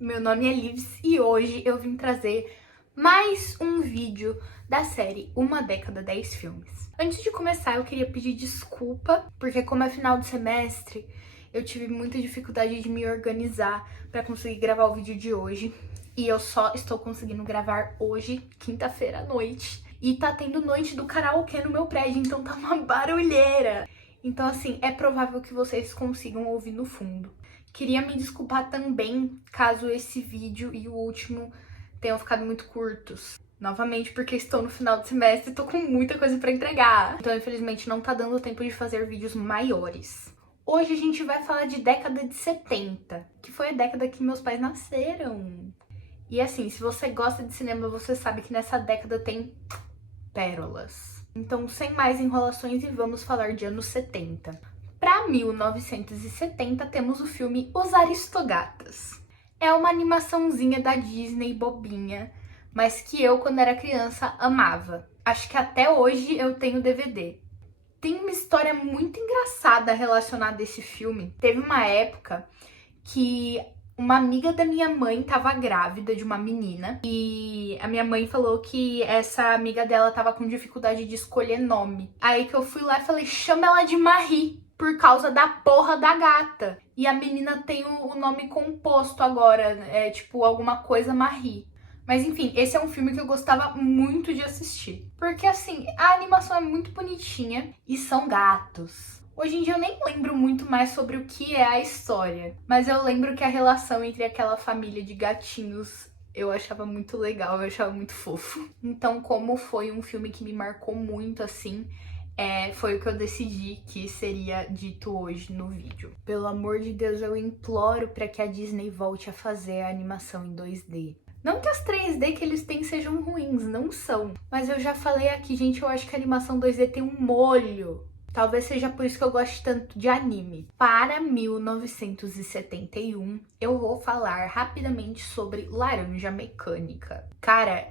Meu nome é Livs e hoje eu vim trazer mais um vídeo da série Uma Década, 10 Filmes. Antes de começar, eu queria pedir desculpa, porque como é final de semestre, eu tive muita dificuldade de me organizar para conseguir gravar o vídeo de hoje. E eu só estou conseguindo gravar hoje, quinta-feira à noite. E tá tendo noite do karaokê no meu prédio, então tá uma barulheira. Então, assim, é provável que vocês consigam ouvir no fundo. Queria me desculpar também caso esse vídeo e o último tenham ficado muito curtos. Novamente, porque estou no final do semestre e tô com muita coisa pra entregar. Então, infelizmente, não tá dando tempo de fazer vídeos maiores. Hoje a gente vai falar de década de 70, que foi a década que meus pais nasceram. E assim, se você gosta de cinema, você sabe que nessa década tem pérolas. Então, sem mais enrolações, e vamos falar de anos 70. Para 1970, temos o filme Os Aristogatas. É uma animaçãozinha da Disney bobinha, mas que eu, quando era criança, amava. Acho que até hoje eu tenho DVD. Tem uma história muito engraçada relacionada a esse filme. Teve uma época que uma amiga da minha mãe tava grávida de uma menina e a minha mãe falou que essa amiga dela tava com dificuldade de escolher nome. Aí que eu fui lá e falei, chama ela de Marie, por causa da porra da gata. E a menina tem o nome composto agora, é tipo alguma coisa Marie. Mas enfim, esse é um filme que eu gostava muito de assistir. Porque assim, a animação é muito bonitinha e são gatos. Hoje em dia eu nem lembro muito mais sobre o que é a história, mas eu lembro que a relação entre aquela família de gatinhos eu achava muito legal, eu achava muito fofo. Então, como foi um filme que me marcou muito assim, foi o que eu decidi que seria dito hoje no vídeo. Pelo amor de Deus, eu imploro para que a Disney volte a fazer a animação em 2D. Não que as 3D que eles têm sejam ruins, não são. Mas eu já falei aqui, gente, eu acho que a animação 2D tem um molho. Talvez seja por isso que eu gosto tanto de anime. Para 1971, eu vou falar rapidamente sobre Laranja Mecânica. Cara,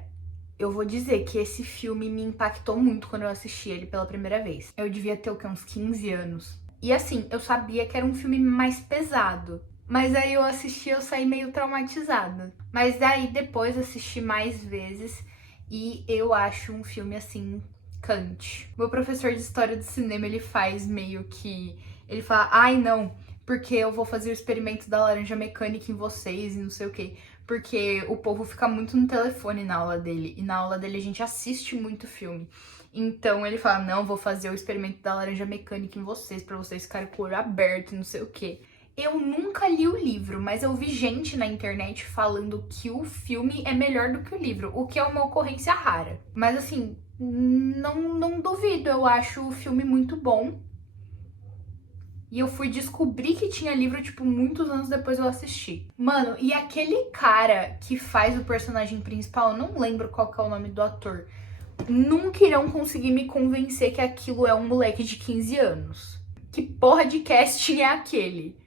eu vou dizer que esse filme me impactou muito quando eu assisti ele pela primeira vez. Eu devia ter o quê? Uns 15 anos. E assim, eu sabia que era um filme mais pesado. Mas aí eu assisti e eu saí meio traumatizada. Mas daí depois assisti mais vezes e eu acho um filme assim Kant. Meu professor de história do cinema, ele faz meio que... Ele fala, ai não, porque eu vou fazer o experimento da laranja mecânica em vocês e não sei o quê. Porque o povo fica muito no telefone na aula dele. E na aula dele a gente assiste muito filme. Então ele fala, não, vou fazer o experimento da laranja mecânica em vocês, pra vocês ficarem com o olho aberto e não sei o quê. Eu nunca li o livro, mas eu vi gente na internet falando que o filme é melhor do que o livro, o que é uma ocorrência rara. Mas assim, não duvido, eu acho o filme muito bom. E eu fui descobrir que tinha livro, tipo, muitos anos depois eu assisti. Mano, e aquele cara que faz o personagem principal, eu não lembro qual que é o nome do ator, nunca irão conseguir me convencer que aquilo é um moleque de 15 anos. Que porra de casting é aquele?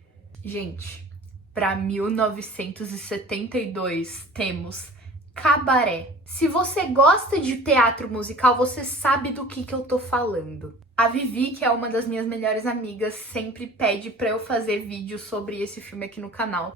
Gente, para 1972 temos Cabaré. Se você gosta de teatro musical, você sabe do que eu tô falando. A Vivi, que é uma das minhas melhores amigas, sempre pede pra eu fazer vídeo sobre esse filme aqui no canal.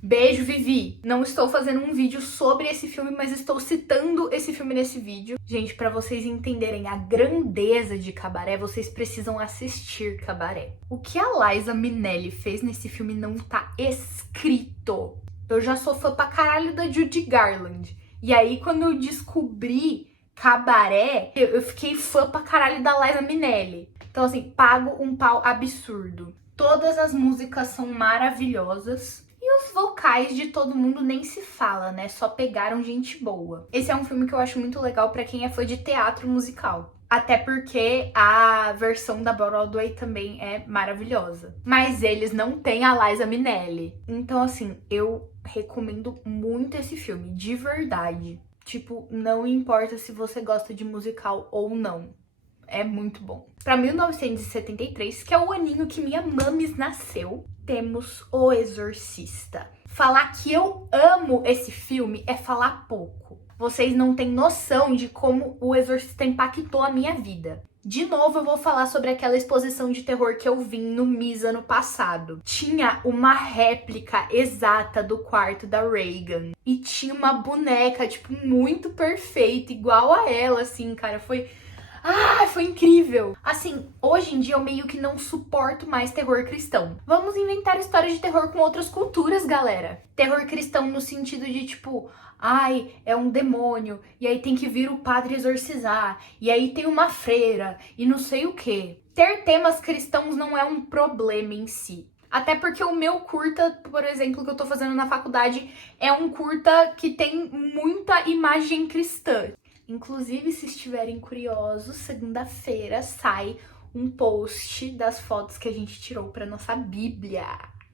Beijo, Vivi! Não estou fazendo um vídeo sobre esse filme, mas estou citando esse filme nesse vídeo. Gente, pra vocês entenderem a grandeza de Cabaré, vocês precisam assistir Cabaré. O que a Liza Minnelli fez nesse filme não tá escrito. Eu já sou fã pra caralho da Judy Garland. E aí, quando eu descobri Cabaré, eu fiquei fã pra caralho da Liza Minnelli. Então, assim, pago um pau absurdo. Todas as músicas são maravilhosas. E os vocais de todo mundo nem se fala, né? Só pegaram gente boa. Esse é um filme que eu acho muito legal pra quem é fã de teatro musical. Até porque a versão da Broadway também é maravilhosa. Mas eles não têm a Liza Minnelli. Então, assim, eu recomendo muito esse filme, de verdade. Tipo, não importa se você gosta de musical ou não. É muito bom. Pra 1973, que é o aninho que minha mames nasceu, temos O Exorcista. Falar que eu amo esse filme é falar pouco. Vocês não têm noção de como O Exorcista impactou a minha vida. De novo, eu vou falar sobre aquela exposição de terror que eu vi no MIS ano passado. Tinha uma réplica exata do quarto da Regan. E tinha uma boneca, tipo, muito perfeita, igual a ela, assim, cara. Foi incrível! Assim, hoje em dia eu meio que não suporto mais terror cristão. Vamos inventar histórias de terror com outras culturas, galera. Terror cristão no sentido de, tipo, ai, é um demônio, e aí tem que vir o padre exorcizar, e aí tem uma freira, e não sei o quê. Ter temas cristãos não é um problema em si. Até porque o meu curta, por exemplo, que eu tô fazendo na faculdade, é um curta que tem muita imagem cristã. Inclusive, se estiverem curiosos, segunda-feira sai um post das fotos que a gente tirou pra nossa Bíblia.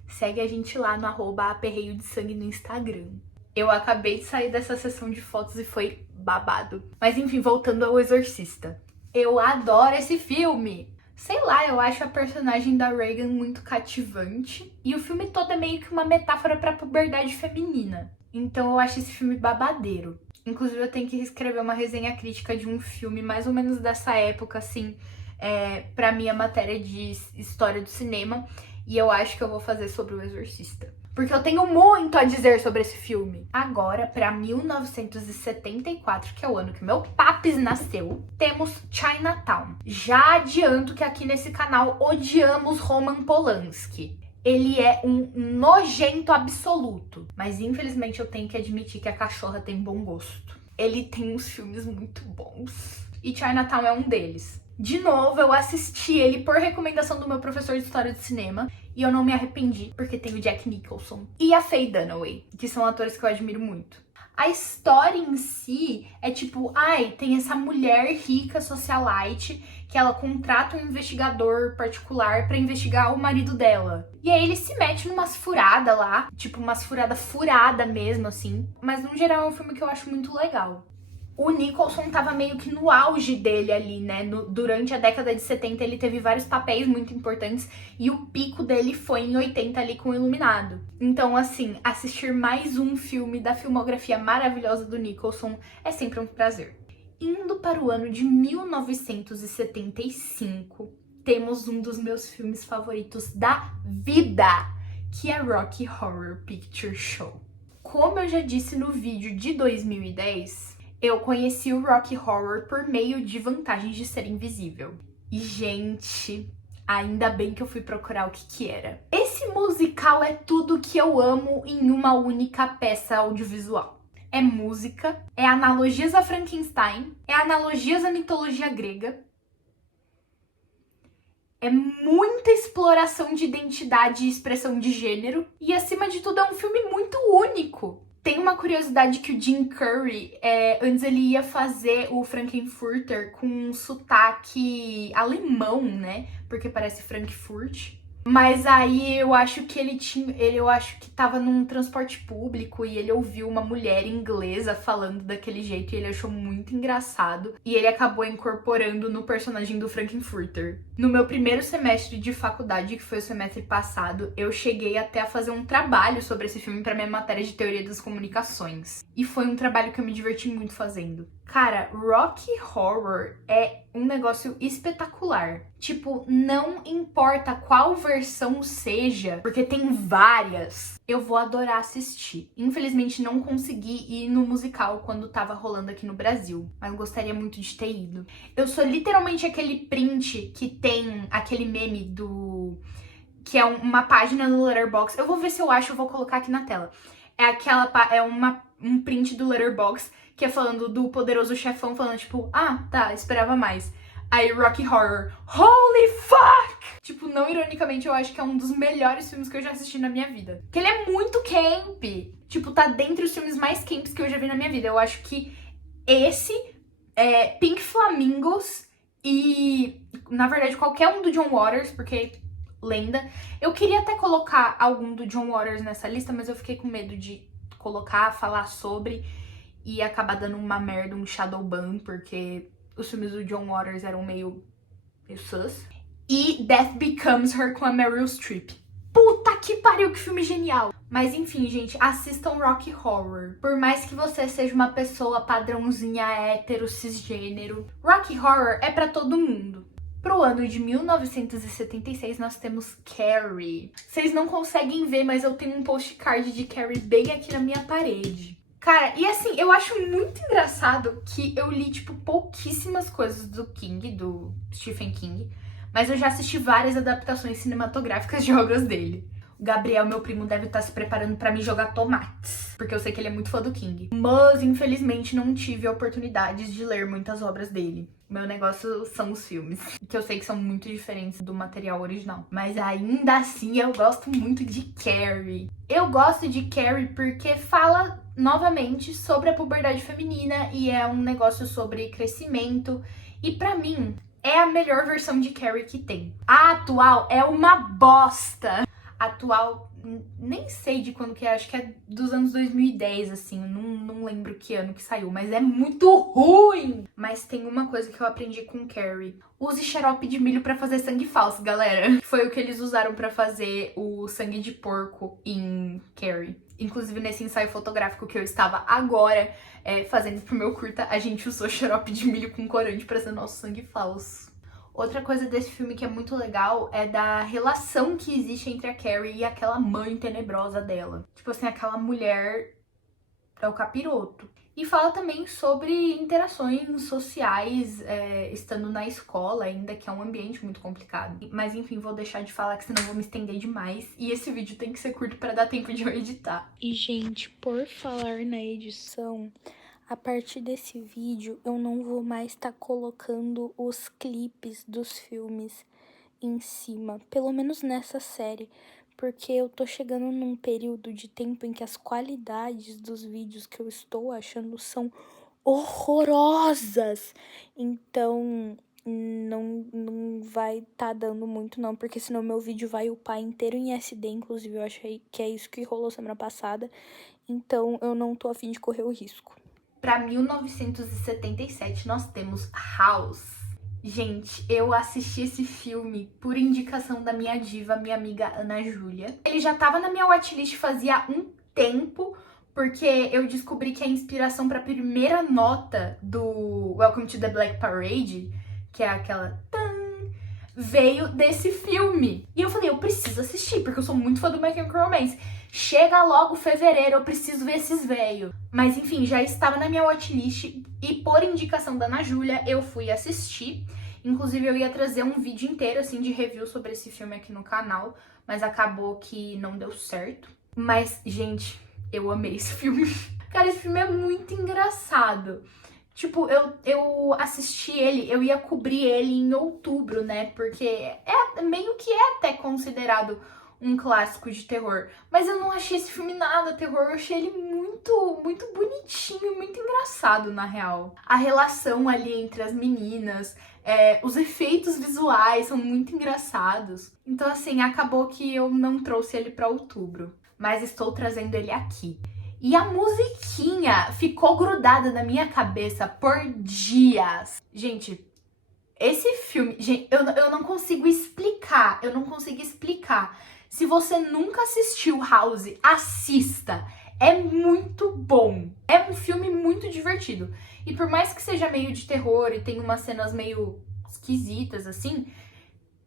Segue a gente lá no @aperreio de sangue no Instagram. Eu acabei de sair dessa sessão de fotos e foi babado. Mas enfim, voltando ao Exorcista. Eu adoro esse filme! Sei lá, eu acho a personagem da Regan muito cativante. E o filme todo é meio que uma metáfora pra puberdade feminina. Então eu acho esse filme babadeiro. Inclusive, eu tenho que escrever uma resenha crítica de um filme mais ou menos dessa época, assim, pra minha matéria de história do cinema. E eu acho que eu vou fazer sobre o Exorcista. Porque eu tenho muito a dizer sobre esse filme. Agora, pra 1974, que é o ano que meu papis nasceu, temos Chinatown. Já adianto que aqui nesse canal odiamos Roman Polanski. Ele é um nojento absoluto. Mas infelizmente eu tenho que admitir que a cachorra tem bom gosto. Ele tem uns filmes muito bons. E Chinatown é um deles. De novo, eu assisti ele por recomendação do meu professor de história de cinema. E eu não me arrependi, porque tem o Jack Nicholson e a Faye Dunaway, que são atores que eu admiro muito. A história em si é tipo, tem essa mulher rica, socialite, que ela contrata um investigador particular pra investigar o marido dela. E aí ele se mete numas furadas lá, tipo umas furada mesmo, assim. Mas no geral é um filme que eu acho muito legal. O Nicholson tava meio que no auge dele ali, né? Durante a década de 70 ele teve vários papéis muito importantes e o pico dele foi em 80 ali com o Iluminado. Então, assim, assistir mais um filme da filmografia maravilhosa do Nicholson é sempre um prazer. Indo para o ano de 1975, temos um dos meus filmes favoritos da vida, que é Rocky Horror Picture Show. Como eu já disse no vídeo de 2010... eu conheci o Rocky Horror por meio de Vantagens de Ser Invisível. E, gente, ainda bem que eu fui procurar o que era. Esse musical é tudo que eu amo em uma única peça audiovisual. É música, é analogias a Frankenstein, é analogias à mitologia grega, é muita exploração de identidade e expressão de gênero, e acima de tudo é um filme muito único. Tem uma curiosidade que o Jim Carrey, antes ele ia fazer o Frankenfurter com um sotaque alemão, né? Porque parece Frankfurt. Mas aí eu acho que eu acho que tava num transporte público e ele ouviu uma mulher inglesa falando daquele jeito e ele achou muito engraçado. E ele acabou incorporando no personagem do Frankenfurter. No meu primeiro semestre de faculdade, que foi o semestre passado, eu cheguei até a fazer um trabalho sobre esse filme pra minha matéria de teoria das comunicações. E foi um trabalho que eu me diverti muito fazendo. Cara, Rocky Horror é um negócio espetacular. Tipo, não importa qual versão seja, porque tem várias, eu vou adorar assistir. Infelizmente não consegui ir no musical quando tava rolando aqui no Brasil, mas gostaria muito de ter ido. Eu sou literalmente aquele print que tem aquele meme que é uma página no Letterboxd. Eu vou ver se eu acho, eu vou colocar aqui na tela. Um print do Letterboxd que é falando do poderoso chefão, falando tipo, tá, esperava mais. Aí Rocky Horror, holy fuck! Tipo, não ironicamente, eu acho que é um dos melhores filmes que eu já assisti na minha vida. Porque ele é muito camp. Tipo, tá dentre os filmes mais camps que eu já vi na minha vida. Eu acho que esse, Pink Flamingos e, na verdade, qualquer um do John Waters, porque lenda. Eu queria até colocar algum do John Waters nessa lista, mas eu fiquei com medo de falar sobre e acabar dando uma merda, um shadow ban, porque os filmes do John Waters eram meio sus. E Death Becomes Her com a Meryl Streep. Puta que pariu, que filme genial! Mas enfim, gente, assistam Rocky Horror. Por mais que você seja uma pessoa padrãozinha hétero, cisgênero, Rocky Horror é pra todo mundo. Pro ano de 1976, nós temos Carrie. Vocês não conseguem ver, mas eu tenho um postcard de Carrie bem aqui na minha parede. Cara, e assim, eu acho muito engraçado que eu li, tipo, pouquíssimas coisas do King, do Stephen King, mas eu já assisti várias adaptações cinematográficas de obras dele. O Gabriel, meu primo, deve estar se preparando pra me jogar tomates, porque eu sei que ele é muito fã do King. Mas, infelizmente, não tive a oportunidade de ler muitas obras dele. Meu negócio são os filmes, que eu sei que são muito diferentes do material original. Mas ainda assim, eu gosto muito de Carrie. Eu gosto de Carrie porque fala, novamente, sobre a puberdade feminina e é um negócio sobre crescimento. E pra mim, é a melhor versão de Carrie que tem. A atual é uma bosta. Atual, nem sei de quando que é, acho que é dos anos 2010, assim, não lembro que ano que saiu, mas é muito ruim! Mas tem uma coisa que eu aprendi com Carrie. Use xarope de milho pra fazer sangue falso, galera. Foi o que eles usaram pra fazer o sangue de porco em Carrie. Inclusive, nesse ensaio fotográfico que eu estava agora fazendo pro meu curta, a gente usou xarope de milho com corante pra ser nosso sangue falso. Outra coisa desse filme que é muito legal é da relação que existe entre a Carrie e aquela mãe tenebrosa dela. Tipo assim, aquela mulher é o capiroto. E fala também sobre interações sociais, estando na escola ainda, que é um ambiente muito complicado. Mas enfim, vou deixar de falar que senão eu vou me estender demais. E esse vídeo tem que ser curto para dar tempo de eu editar. E gente, por falar na edição, a partir desse vídeo eu não vou mais estar colocando os clipes dos filmes em cima, pelo menos nessa série, porque eu tô chegando num período de tempo em que as qualidades dos vídeos que eu estou achando são horrorosas. Então não vai tá dando muito não, porque senão meu vídeo vai upar inteiro em SD, inclusive eu achei que é isso que rolou semana passada, então eu não tô a fim de correr o risco. Pra 1977 nós temos House. Gente, eu assisti esse filme por indicação da minha diva, minha amiga Ana Júlia. Ele já tava na minha watchlist fazia um tempo, porque eu descobri que a inspiração pra primeira nota do Welcome to the Black Parade, que é aquela veio desse filme. E eu falei, eu preciso assistir, porque eu sou muito fã do My Chemical Romance. Chega logo fevereiro, eu preciso ver esses velhos. Mas enfim, já estava na minha watchlist e por indicação da Ana Júlia, eu fui assistir. Inclusive, eu ia trazer um vídeo inteiro, assim, de review sobre esse filme aqui no canal, mas acabou que não deu certo. Mas, gente, eu amei esse filme. Cara, esse filme é muito engraçado. Tipo, eu assisti ele, eu ia cobrir ele em outubro, né? Porque meio que é até considerado um clássico de terror. Mas eu não achei esse filme nada terror, eu achei ele muito, muito bonitinho, muito engraçado, na real. A relação ali entre as meninas, os efeitos visuais são muito engraçados. Então, assim, acabou que eu não trouxe ele pra outubro, mas estou trazendo ele aqui. E a musiquinha ficou grudada na minha cabeça por dias. Gente, esse filme... Gente, eu não consigo explicar. Eu não consigo explicar. Se você nunca assistiu House, assista. É muito bom. É um filme muito divertido. E por mais que seja meio de terror e tenha umas cenas meio esquisitas, assim,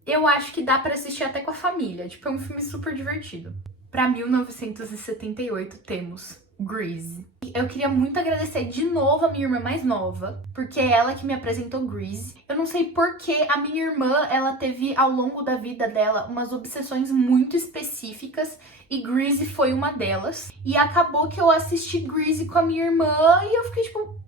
eu acho que dá pra assistir até com a família. Tipo, é um filme super divertido. Pra 1978 temos Grease. Eu queria muito agradecer de novo a minha irmã mais nova, porque é ela que me apresentou Grease. Eu não sei porquê a minha irmã, ela teve ao longo da vida dela umas obsessões muito específicas e Grease foi uma delas. E acabou que eu assisti Grease com a minha irmã e eu fiquei tipo,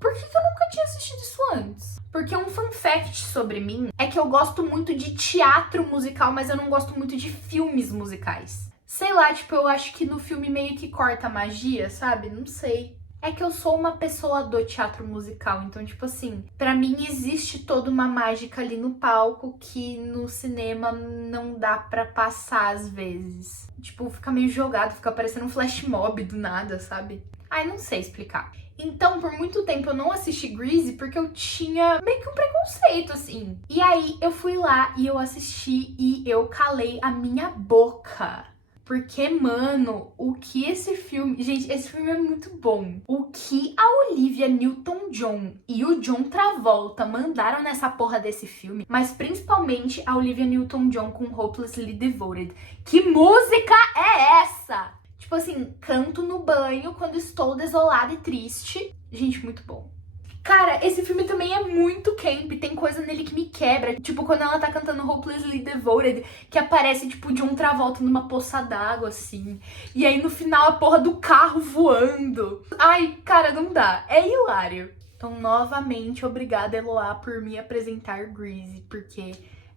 por que eu nunca tinha assistido isso antes? Porque um fun fact sobre mim é que eu gosto muito de teatro musical, mas eu não gosto muito de filmes musicais. Sei lá, tipo, eu acho que no filme meio que corta a magia, sabe? Não sei. É que eu sou uma pessoa do teatro musical, então, tipo assim, pra mim existe toda uma mágica ali no palco que no cinema não dá pra passar às vezes. Tipo, fica meio jogado, fica parecendo um flash mob do nada, sabe? Ai, não sei explicar. Então, por muito tempo eu não assisti Grease porque eu tinha meio que um preconceito, assim. E aí eu fui lá e eu assisti e eu calei a minha boca. Porque, mano, o que esse filme... Gente, esse filme é muito bom. O que a Olivia Newton-John e o John Travolta mandaram nessa porra desse filme, mas principalmente a Olivia Newton-John com Hopelessly Devoted. Que música é essa? Tipo assim, canto no banho quando estou desolada e triste. Gente, muito bom. Cara, esse filme também é muito camp, tem coisa nele que me quebra. Tipo, quando ela tá cantando Hopelessly Devoted, que aparece, tipo, de um Travolta numa poça d'água, assim. E aí, no final, a porra do carro voando. Ai, cara, não dá. É hilário. Então, novamente, obrigada, Eloá, por me apresentar Grease, porque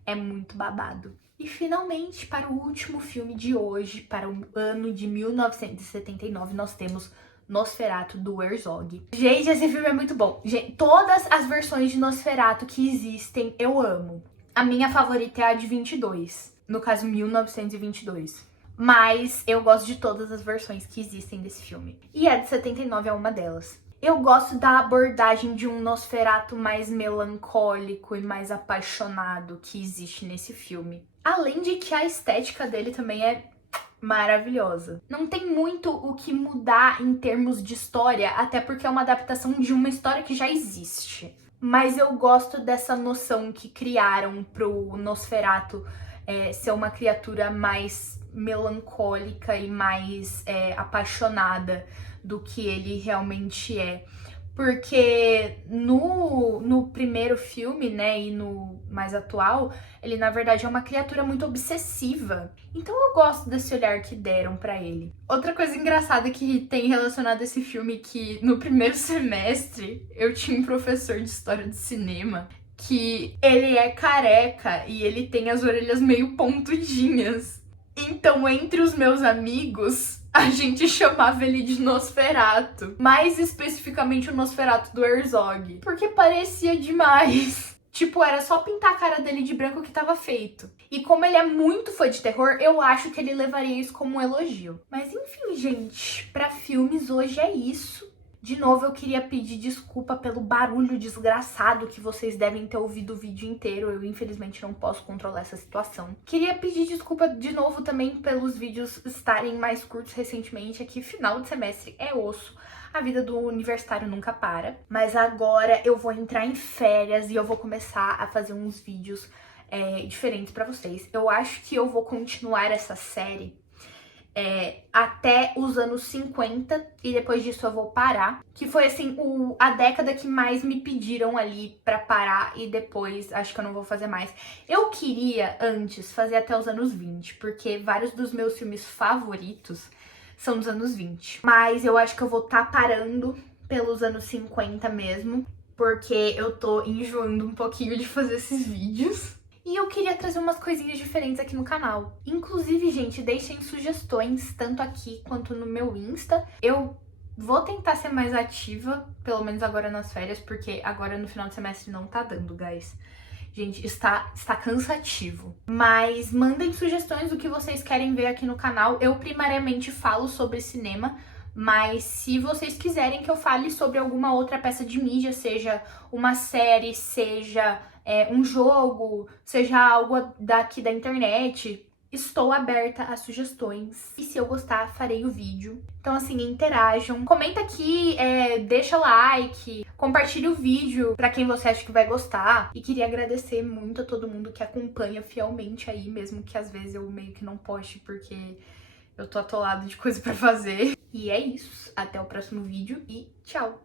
é muito babado. E, finalmente, para o último filme de hoje, para o ano de 1979, nós temos Nosferatu, do Herzog. Gente, esse filme é muito bom. Gente, todas as versões de Nosferatu que existem, eu amo. A minha favorita é a de 22. No caso, 1922. Mas eu gosto de todas as versões que existem desse filme. E a de 79 é uma delas. Eu gosto da abordagem de um Nosferatu mais melancólico e mais apaixonado que existe nesse filme. Além de que a estética dele também é maravilhosa. Não tem muito o que mudar em termos de história, até porque é uma adaptação de uma história que já existe. Mas eu gosto dessa noção que criaram pro Nosferatu ser uma criatura mais melancólica e mais apaixonada do que ele realmente é. Porque no primeiro filme, né, e no mais atual, ele na verdade é uma criatura muito obsessiva. Então eu gosto desse olhar que deram pra ele. Outra coisa engraçada que tem relacionado a esse filme, que no primeiro semestre eu tinha um professor de história do cinema que ele é careca e ele tem as orelhas meio pontudinhas. Então, entre os meus amigos, a gente chamava ele de Nosferatu. Mais especificamente o Nosferatu do Herzog. Porque parecia demais. Tipo, era só pintar a cara dele de branco que tava feito. E como ele é muito fã de terror, eu acho que ele levaria isso como um elogio. Mas enfim, gente, pra filmes hoje é isso. De novo, eu queria pedir desculpa pelo barulho desgraçado que vocês devem ter ouvido o vídeo inteiro. Eu, infelizmente, não posso controlar essa situação. Queria pedir desculpa de novo também pelos vídeos estarem mais curtos recentemente. Aqui, final de semestre é osso. A vida do universitário nunca para. Mas agora eu vou entrar em férias e eu vou começar a fazer uns vídeos diferentes pra vocês. Eu acho que eu vou continuar essa série até os anos 50 e depois disso eu vou parar. Que foi assim, a década que mais me pediram ali pra parar e depois acho que eu não vou fazer mais. Eu queria antes fazer até os anos 20, porque vários dos meus filmes favoritos são dos anos 20. Mas eu acho que eu vou estar parando pelos anos 50 mesmo, porque eu tô enjoando um pouquinho de fazer esses vídeos. E eu queria trazer umas coisinhas diferentes aqui no canal. Inclusive, gente, deixem sugestões, tanto aqui quanto no meu Insta. Eu vou tentar ser mais ativa, pelo menos agora nas férias, porque agora no final do semestre não tá dando, guys. Gente, está cansativo. Mas mandem sugestões do que vocês querem ver aqui no canal. Eu primariamente falo sobre cinema, mas se vocês quiserem que eu fale sobre alguma outra peça de mídia, seja uma série, seja um jogo, seja algo daqui da internet, estou aberta a sugestões. E se eu gostar, farei o vídeo. Então, assim, interajam. Comenta aqui, deixa like, compartilha o vídeo pra quem você acha que vai gostar. E queria agradecer muito a todo mundo que acompanha fielmente aí, mesmo que às vezes eu meio que não poste porque eu tô atolada de coisa pra fazer. E é isso. Até o próximo vídeo e tchau!